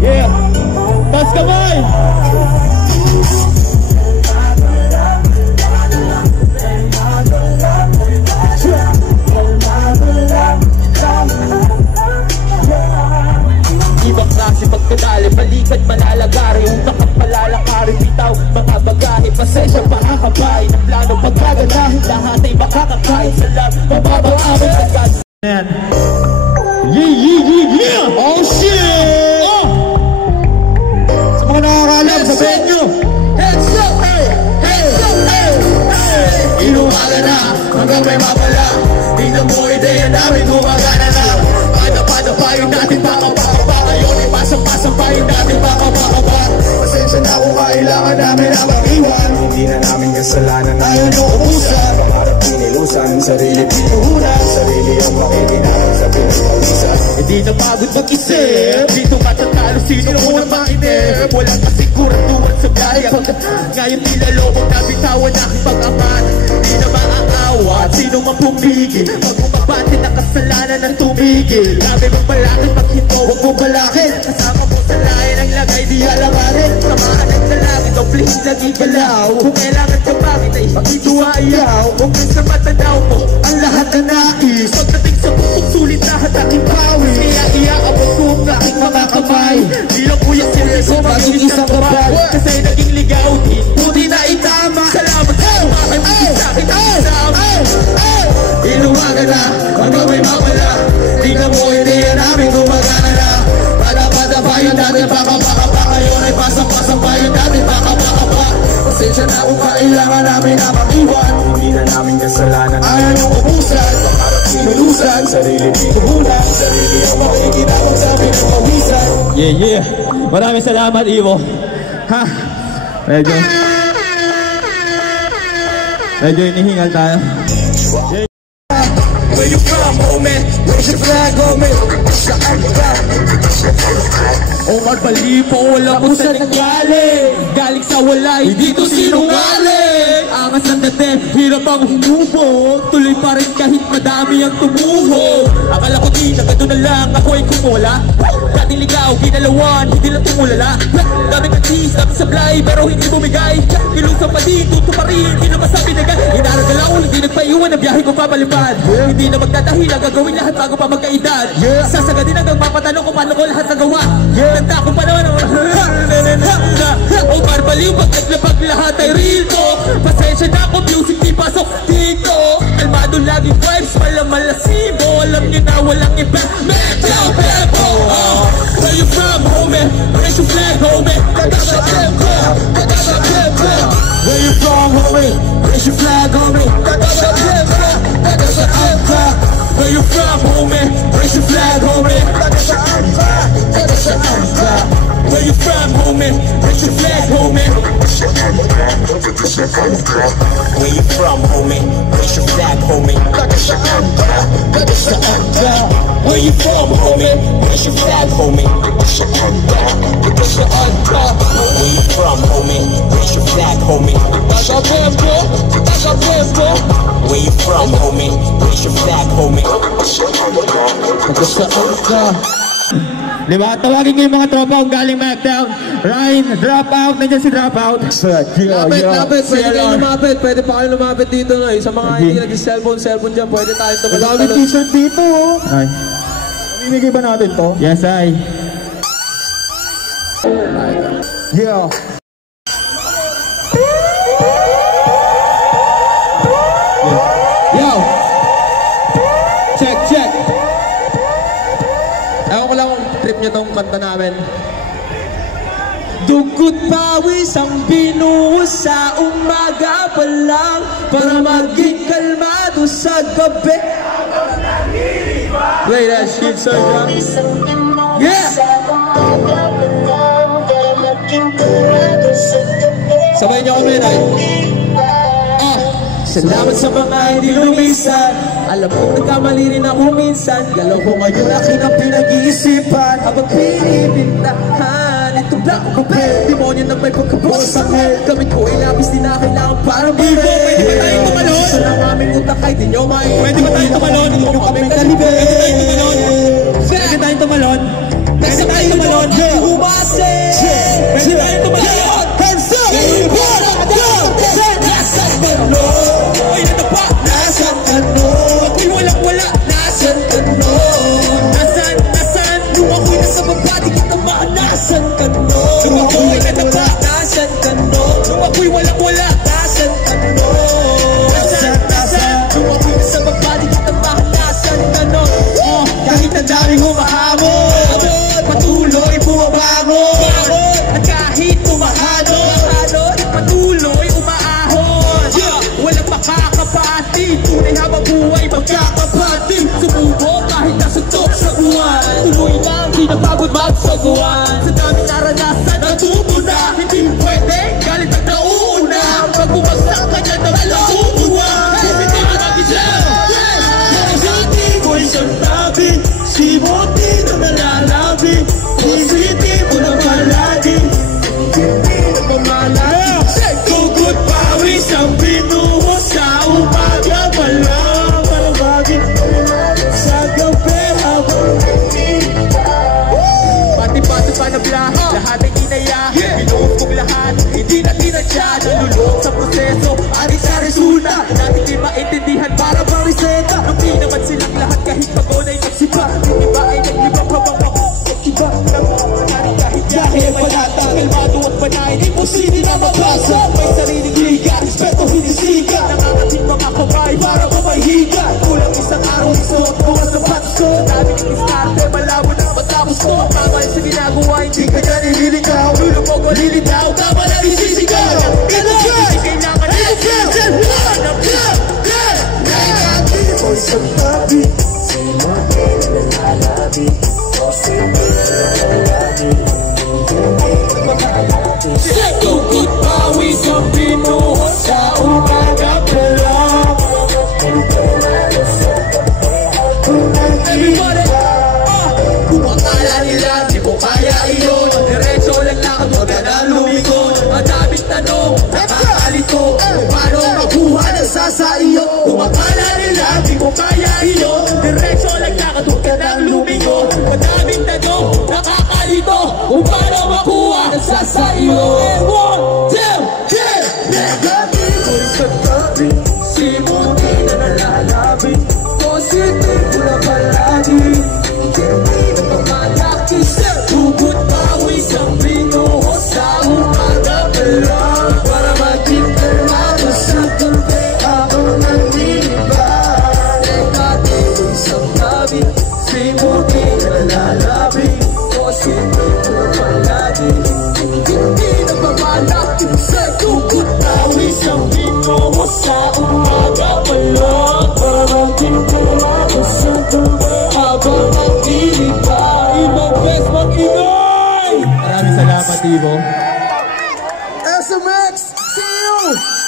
Yeah. Taas kamay. Ibang klase pagkadali, balikat malalagari, utak at malalakari, bitaw, mga bagahe, pasensya, pakakabay, ng plano pagkaganahin, lahat ay makakakain sa lahat, mababangawin sa gas. Yan. Yeah! Oh shit! Oh! Sa mga nakakalam, sabihin nyo, heads up, hey! Heads up, hey! Hey! Inumaga na, hanggang may mapala, tingnan mo ideya namin, gumagana na. Pada pa yung dating baka ngayon ay pasang pa yung dating baka pasensya na kung kailangan namin na mag-iwan. Hindi na namin kasalanan na yun yung ubusan. Pangarap pinilusan, sarili pinuhunan, sarili ang makikinabang sa pinagpawisan. Hindi na pagod mag-isip, dito matatalo sino unang mainip. Walang kasiguraduhan sa biyahe, ngayon nilalobong na bitawan aking pag-aman. Hindi na maaawat, sino man pumigil, pag umabante na kasalanan ng tumigil. Grabe mong balakid, pag hinto, huwag mong balakid. Kasama mo sa lahin ang lagay, di alamarin. Samahan ng dalangin, doblehing nagigalaw. Kung kailangan ka bakit ay ituayaw. Huwag mo sa matanaw mo ang lahat na nais. Pagdating sa pusok, sulit lahat aking pawis. Kaya iaabot ko ang aking mga kamay. Di lang kuya seryoso, maging isang kapal. Kasi naging ligaw din, buti na itama. Salamat sa umakay mo sa akin ang isama. Iluwagan na, hanggang may mawala. Tingnan mo ideya namin gumagana na. Pada pa yung dati baka ngayon ay pasang pa yung dati baka pasensya na kung kailangan namin na mag-iwan. Hindi na namin kasalanan ayaw yung ubusan. Pangarap pinulusan, sarili pinuhunan, sarili ang makikinabang sa pinagpawisan. Yeah. Maraming salamat, Ivo. Ha? Medyo inihingal tayo. Where you from, homie? Where's your flag, homie? Saan ka? Omar Balipo, wala po sa nanggaling. Galing sa wala, hindi to sinungaling. Angas ang dating, hirap ang humubog. Tuloy pa rin kahit madami ang tumuhog. Akala ko di, nagado na lang, ako ay kumula. Dating ligaw, ginalawan, hindi lang tumulala. Daming nag-tease, daming sablay, pero hindi bumigay. Ilusang pa din, tuto pa rin, hindi naman sa pinagay. Inaragalaw, hindi nagpaiwan, ang biyahe ko pa malipad. Hindi na magdadahilan, gagawin lahat bago pa magkaedad. Sasagadin hanggang mapatanong kung paano ko lahat nagawa. Ganda ko pa naman Omar Baliw, pag naglapag lahat ay real talk. Pasensya na ako, music di pasok dito. Kalmado laging vibes, malamalasibo. Alam nyo na walang iba, metal tempo. Where you from, homie? Where's your flag, homie? Where you from, homie? Where's your flag, homie? Where you from, homie? Where's your flag, homie? Where you from, homie? Where's your flag, homie? Where you from, homie? Where's your flag, homie? Where you from, homie? Where's your flag, homie? Where you from, homie? Where's your flag, homie? Where you from, homie? Where's your flag, homie? Diba? Tawagin ko yung mga tropa kung galing Macdown. Ryan, drop out. Nandiyan si drop out. Lapit. Pwede kayo lumapit. Pwede pa kayo lumapit dito na. Sa mga hindi nag-cellphone dyan, pwede tayo tumalon. Dami t-shirt dito, oh. Ay. Mamimigay ba natin to? Yes, ay. Yeah. Yo! Check. Ewan ko lang kung trip nyo tong kanta namin. Dugot pawis ang binuhos sa umaga pa lang para maging kalmado sa gabi. Play that shit, so Yeah! sabay nyo kami na. Salamat sa mga hindi lumisan. Alam ko nagkamali rin ako minsan. Galaw ko ngayon aking ang pinag-iisipan. Habang pinipintahan ito black o kapel. Demonyo na may pagkabos sa hell. Gamit ko ay labis din na kailangan para Ivo, pwede ba tayong tumalon? Sa lang aming utak ay di nyo may. Pwede ba tayong tumalon? Hindi nyo kami kalibin. Pwede tayong tumalon? Pwede tayo tumalon. Umase. Pwede tayo tumalon. Hands up. Nasaan ka no? Ay natapa. Nasaan ka no? Ako'y walang-wala. Nasaan ka no? Nasaan? Nung ako'y nasa baba, di kita maanasan ka no? Nung ako'y natapa. Nasaan ka no? Nung ako'y walang-wala. Nasaan ka no? Nasaan? Nung ako'y nasa baba, di kita maanasan ka no? Kahit ang daming humahamon, patuloy bumabangon. At kahit umahanod, patuloy umaahon. Walang makakapatid, tunay habang buhay magkakapatid. Sumuko kahit nasuntok sa buwan, tuloy lang, di napagod magsaguan. Sa daming naranasan, natuto na, hindi pwede, galit ang nauna. Pag bumagsak ka niya, nalalauuwan. Hindi ka natin siya. Hindi ko isang tabi, si Moti na nalalabi. Positibo na palagi, hindi na pumalagi. Tugot pawis ang binuhos sa umaga pa lang. Para bagit sa gabi habang pati-pati pa na blaha, lahat ay inaya. Binuhos kong lahat, hindi na tinadya. Nalulog sa proseso, ari sa resulta. Natin di maintindihan para bang reseta. Nung di naman silang lahat kahit pagonay nagsipa. Yung iba ay naglibang habang ako iba lang nangyari kahit yahe. Panata, kalmado at panay, imposible na mabasa. May sariling liga, respeto hinisiga. Nakakating mga kamay para mamahiga. Kulang isang araw, isuot ko ang sapatos ko. Dami ng iskarte, malabo na matapos ko. Tama sa ginagawa, hindi ka niya nililigaw. Lulubog o lilitaw, tama na isisigaw. Hindi kailangan na Nagkakili ko isang tabi, sino din nalalabi. Tugot pawis ang binuhos sa umaga pa lang. Everybody, kung akala nila di ko kaya iyon, diretso lang lakad, huwag ka nang lumikon. Ang daming tanong, nakakalito, paano makuha ng sasaiyo? Kung akala nila di ko kaya iyon, diretso lang lakad, huwag ka nang lumikon. Ang daming tanong, nakakalito, kung paano makuha ng sasaiyo? And 1, 2, 3. Negatibo sa tabi, si Moti na nalalabi. Positibo na palagi, hindi na pamalaki. Tugot pawis ang binuhos sa umaga pa lang. Para maging kalmado sa gabi habang nangingiba. Negatibo sa tabi, si Moti na nalalabi. Positibo na palagi, hindi na pamalaki. Tugot pawis ang binuhos sa umaga pa lang. Para maging kalmado sa gabi habang nangingiba. Ibang best mag-ingay! Maraming salamat, Ibo. SMX! See you!